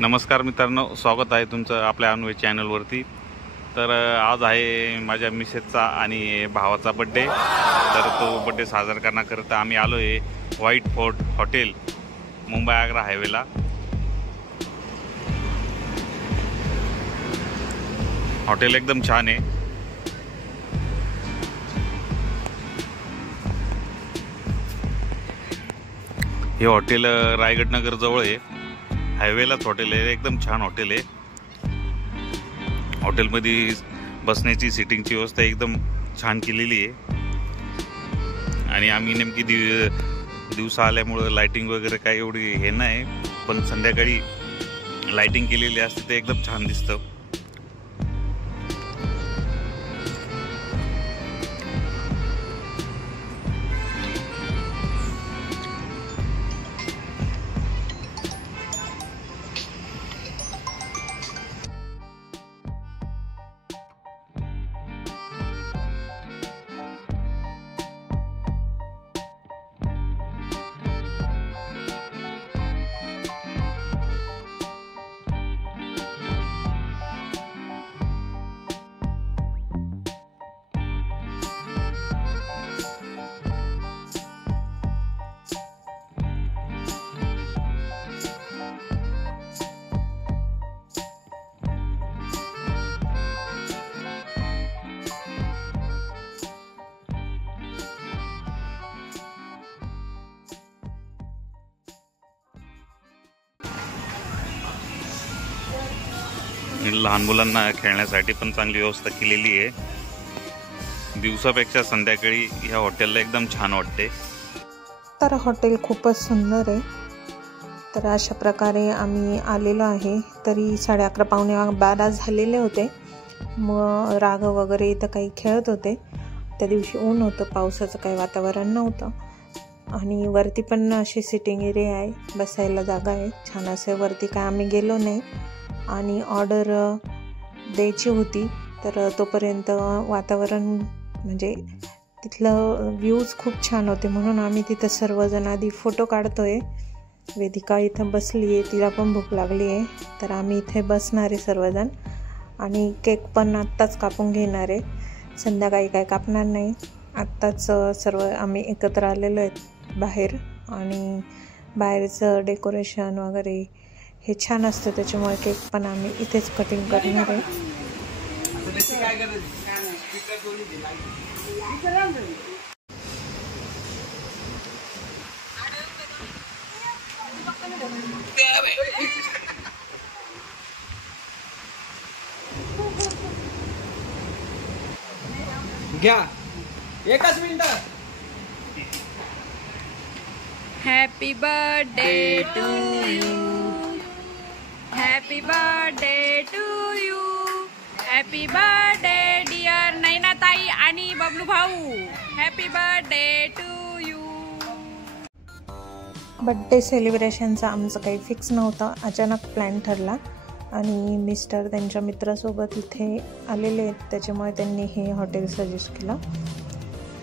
नमस्कार मित्रांनो, स्वागत आहे तुमचं आपल्या अनवे चॅनलवरती। तर आज आहे माझ्या मिसेसचा आणि भावाचा बर्थडे। तर तो बर्थडे साजरा करण्याकरता आम्ही आलो आहे White Fort hotel, Mumbai Agra हायवेला। हॉटेल एकदम छान आहे। हे हॉटेल रायगड नगर जवळ आहे, हायवेलाच हॉटेल आहे। एकदम छान हॉटेल आहे। हॉटेलमध्ये बसण्याची सीटिंगची व्यवस्था एकदम छान केलेली आहे। आणि आम्ही नेमकी दिवसा आल्यामुळे लाइटिंग वगैरे काही एवढी हे नाही, पण संध्याकाळी लाइटिंग केलेली असते ते एकदम छान दिसतं। लहान मुलांना खेळण्यासाठी पण चांगली व्यवस्था केलेली आहे। दिवसापेक्षा संध्याकाळी ह्या हॉटेलला एकदम छान वाटते। तर हॉटेल खूपच सुंदर आहे। तर अशा प्रकारे आम्ही आलेलो आहे। तरी 11:30 पावणे 12 झालेले होते। मग राघव वगैरे इथं काही खेळत होते। त्या दिवशी ऊन होतं, पावसाचं काही वातावरण नव्हतं। आणि वरती पण अशी सिटिंग एरिया आहे, बसायला जागा आहे छान असे। वरती काय आम्ही गेलो नाही आणि ऑर्डर द्यायची होती। तर तोपर्यंत वातावरण म्हणजे तिथलं व्ह्यूज खूप छान होते, म्हणून आम्ही तिथं सर्वजण आधी फोटो काढतोय। वेदिका इथं बसली आहे, तिला पण भूक लागली आहे। तर आम्ही इथे बसणार आहे सर्वजण आणि केक पण आत्ताच कापून घेणार आहे, संध्याकाळी काय कापणार नाही। आत्ताच सर्व आम्ही एकत्र आलेलो आहेत बाहेर। आणि बाहेरचं डेकोरेशन वगैरे हे छान असतं, त्याच्यामुळे केक पण आम्ही इथेच कटिंग करणार आहे। घ्या एकच minute. Happy birthday to you, happy birthday to you, happy birthday dear Naina ताई आणि बबलू भाऊ, happy birthday to you. Birthday सेलिब्रेशनचा आमचं काही फिक्स नव्हतं, अचानक प्लॅन ठरला। आणि मिस्टर त्यांच्या मित्रासोबत इथे आलेले आहेत, त्याच्यामुळे त्यांनी हे हॉटेल सजेस्ट केलं।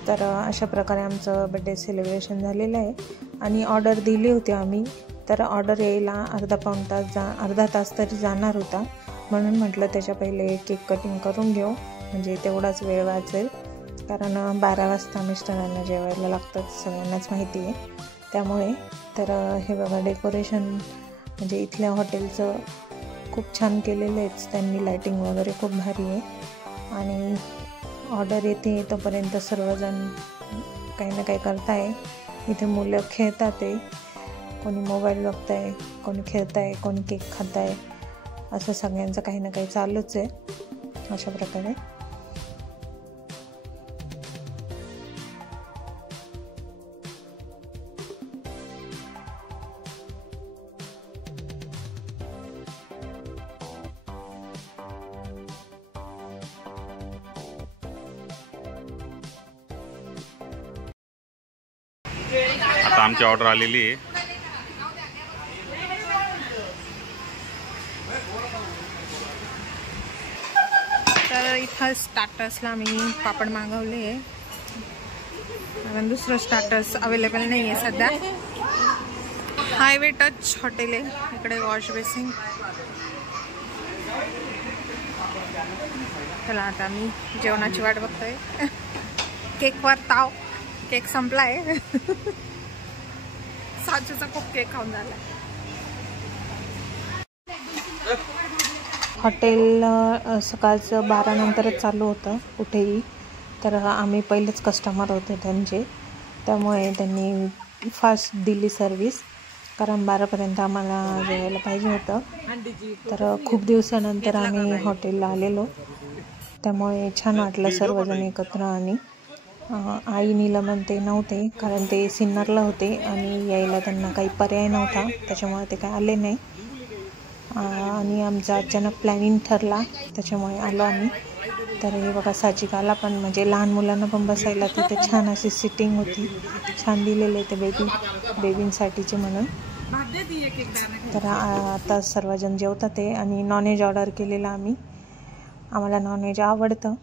तर अशा प्रकारे आमचं बर्थडे सेलिब्रेशन झालेलं आहे। आणि ऑर्डर दिली होती आम्ही, तर ऑर्डर यायला अर्धा तास तरी जाणार होता, म्हणून म्हटलं त्याच्या पहिले केक कटिंग करून घेऊ, म्हणजे तेवढाच वेळ वाचेल। कारण 12 वाजता मिस्टरांना जेवायला लागतं, सगळ्यांनाच माहिती आहे। त्यामुळे तर हे बघा, डेकोरेशन म्हणजे इथल्या हॉटेलचं खूप छान केलेलं आहे त्यांनी, लाइटिंग वगैरे खूप भारी आहे। आणि ऑर्डर येते तोपर्यंत सर्वजण काही ना काही करताय। इथे मुलं खेळतात आहे, कोणी मोबाईल बघत आहे, कोणी खेळत आहे, कोणी केक खात आहे, असं सगळ्यांचं काही ना काही चालूच आहे अशा प्रकारे। आता आमची ऑर्डर आलेली आहे। तर इथं स्टार्टर्सला आम्ही पापड मागवले आहे, कारण दुसरं स्टार्टर्स अवेलेबल नाही आहे सध्या। हायवे टच हॉटेल आहे, इकडे वॉश बेसिंग. चला आता मी जेवणाची वाट बघतोय. केकवर ताव, केक संपलाय. साजूचा खूप केक खाऊन झालाय. हॉटेल सकाळचं 12 नंतरच चालू होतं कुठेही, तर आम्ही पहिलेच कस्टमर होते त्यांचे, त्यामुळे त्यांनी फास्ट दिली सर्विस, कारण 12पर्यंत आम्हाला जेवायला पाहिजे होतं. तर खूप दिवसानंतर आम्ही हॉटेलला आलेलो, त्यामुळे छान वाटलं सर्वजण एकत्र. आणि आई नीलमन ते नव्हते, कारण ते सिन्नरला होते आणि यायला त्यांना काही पर्याय नव्हता, त्याच्यामुळे ते काय आले नाही. आणि आमचा अचानक प्लॅनिंग ठरला, त्याच्यामुळे आलो आम्ही. तर हे बघा साचिकाला पण, म्हणजे लहान मुलांना पण बसायला तिथे छान अशी सिटिंग होती, छान दिलेले ते बेबींसाठीचे म्हणून. तर आता सर्वजण जेवतात ते. आणि नॉनव्हेज ऑर्डर केलेलं आम्ही, आम्हाला नॉनव्हेज आवडतं.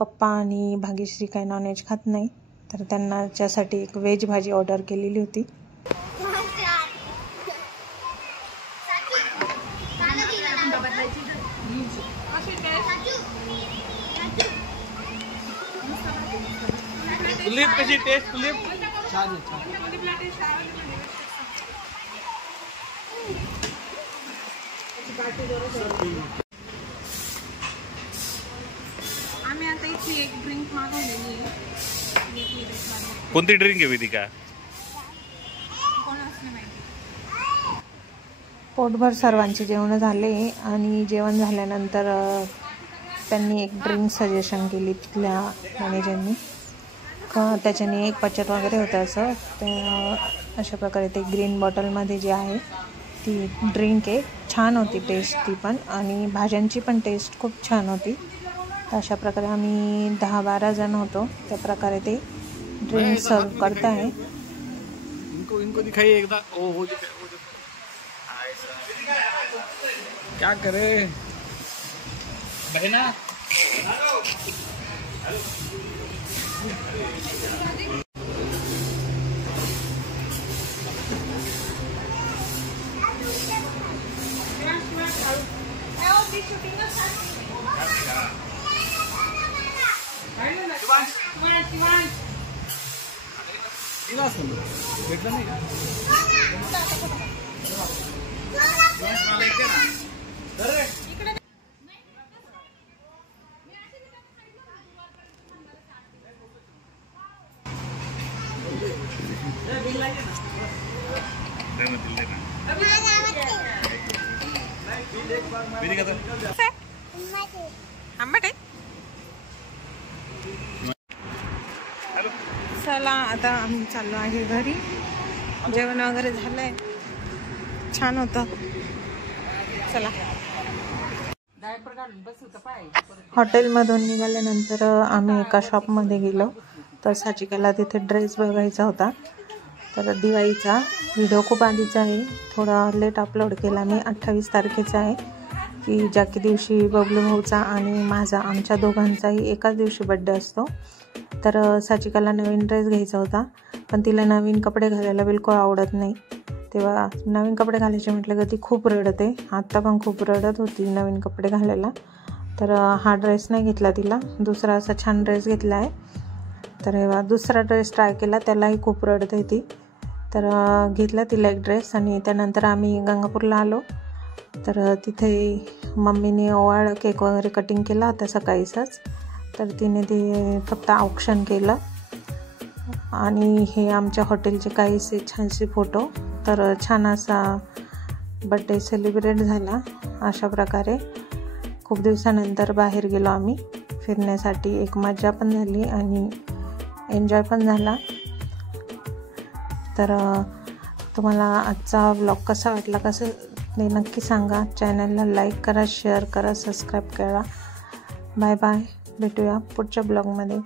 पप्पा आणि भाग्यश्री काही नॉनव्हेज खात नाही, तर त्यांच्यासाठी एक व्हेज भाजी ऑर्डर केलेली होती. तुलिप कशी टेस्ट? तुलिप छान आहे, छान. आम्ही आता इथे एक ड्रिंक मागवलेली आहे. कोणती ड्रिंक आहे वेदिका? पोटभर सर्वांचे जेवण झाले आणि जेवण झाल्यानंतर त्यांनी एक ड्रिंक सजेशन केली तिथल्या मॅनेजरनी. त्याच्याने एक पचत वगैरे होतं असं. अशा प्रकारे ते ग्रीन बॉटलमध्ये जे आहे ती ड्रिंक आहे, छान होती टेस्ट ती पण, आणि भाज्यांची पण टेस्ट खूप छान होती. अशा प्रकारे आम्ही 10-12 जण होतो, त्या प्रकारे ते ड्रिंक सर्व करत आहे. इनको दिखाइए एकदा. ओ हो क्या करे बहना. भेटलं नाही चला आता आम्ही चाललो आहे घरी. जेवण वगैरे झालंय, छान होतं. चला. हॉटेलमधून निघाल्यानंतर आम्ही एका शॉपमध्ये गेलो, तर साचिकाला तिथे ड्रेस बघायचा होता. तर दिवाळीचा व्हिडिओ खूप आधीचा आहे, थोडा लेट अपलोड केला मी. 28 तारखेचा आहे, की ज्या दिवशी बबलू भाऊचा आणि माझा, आमच्या दोघांचाही एकाच दिवशी बड्डे असतो. तर साचिकाला नवीन ड्रेस घ्यायचा होता, पण तिला नवीन कपडे घालायला बिलकुल आवडत नाही. तेव्हा नवीन कपडे घालायचे म्हटलं की ती खूप रडते. आत्ता पण खूप रडत होती नवीन कपडे घालायला. तर हा ड्रेस नाही घेतला तिला, दुसरा असा छान ड्रेस घेतला आहे. तर दुसरा ड्रेस ट्राय केला, त्यालाही खूप रडते ती. तर घेतला तिला एक ड्रेस. आणि त्यानंतर आम्ही गंगापूरला आलो. तर तिथे मम्मीने ओवाळ केक वगैरे कटिंग केला होता सकाळीच. तर तिने ते फक्त औक्षण केलं. आणि हे आमच्या हॉटेलचे काहीसे छानसे फोटो. तर छान असा बड्डे सेलिब्रेट झाला. अशा प्रकारे खूप दिवसानंतर बाहेर गेलो आम्ही फिरण्यासाठी. एक मजा पण झाली आणि एन्जॉय पण झाला. तर तुम्हाला आजचा व्लॉग कसा वाटला, कसं ते नक्की सांगा. चॅनलला लाईक करा, शेअर करा, सबस्क्राईब करा. बाय बाय, भेटूया पुढच्या ब्लॉगमध्ये.